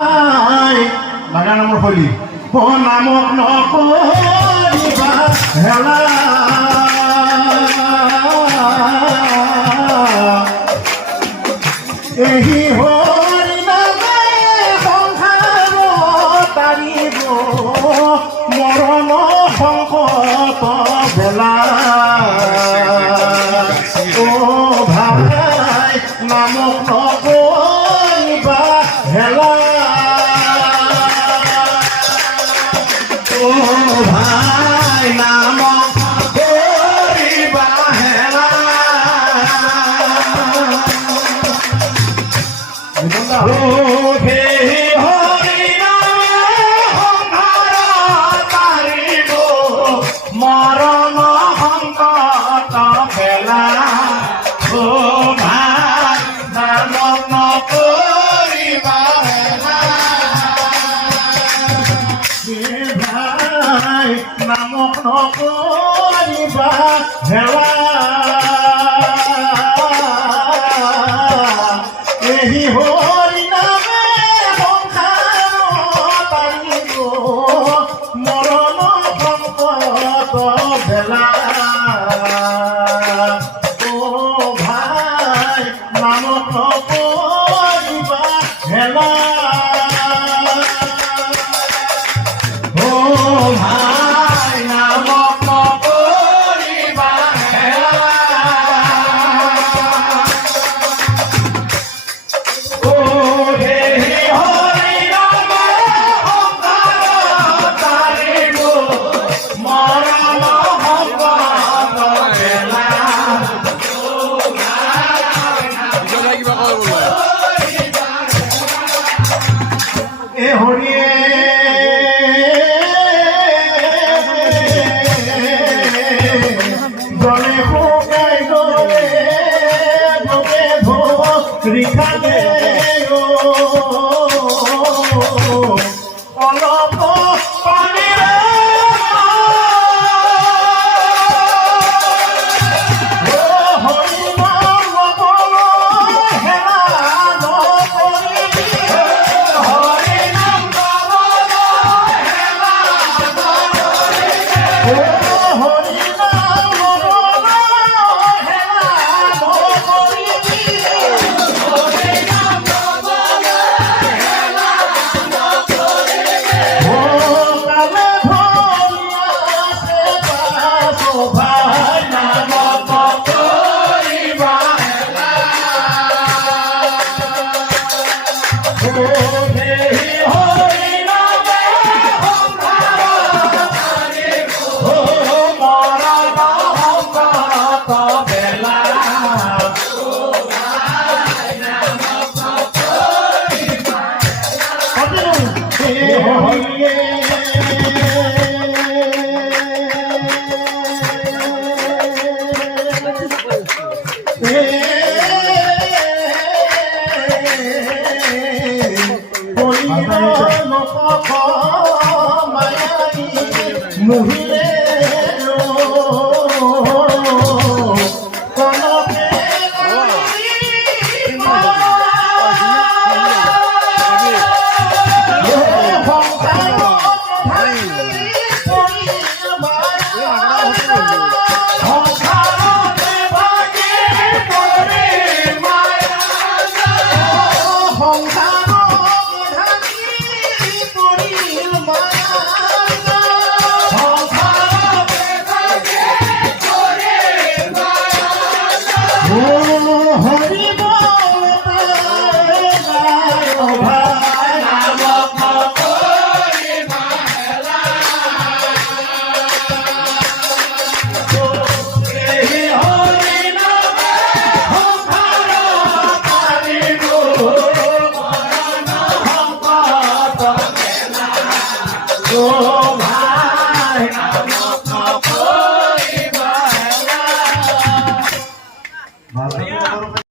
বাগানৰ শৈলী নামক নকৰিবা হেলা এহি হৰি নামে সংসাৰ তাৰিব মৰণ সংকট বেলা অ ভাই নামক নকৰিবা হেলা ভাই নামক কৰিবা হেলা সেই হৰি নামে সংসাৰ তাৰিব মৰণ সংকট বেলা অ ভাই নামক নকৰিবা হেলা ভাই নামক নকৰিবা হেলা এহি হৰি নামে সংসাৰ তাৰিব মৰণ সংকট বেলা অ ভাই নামক নকৰিবা হেলা অ ভাই নামক নকৰিবা হেলা অ সেই হৰি নামে সংসাৰ তাৰিব মৰণ সংকট বেলা এ হৰিয়ে জলে শুকাই গলে ভোগে ৰিখালে অলপ পানীৰে হৰি নাম ল'বলৈ হেলা নকৰিবি হৰি নাম ল'বলৈ হেলা নকৰিবি হৰি নাম ল'বলৈ হেলা নকৰিবি হৰি নাম ল'বলৈ হেলা নকৰিবি কালে ধৰি আছে পাছ ভাই নামক নকৰিবা হেলা সেই হৰি নামে সংসাৰ তাৰিব মৰণ সংকট বেলা সেই হৰিয়ে মুহিলে Oh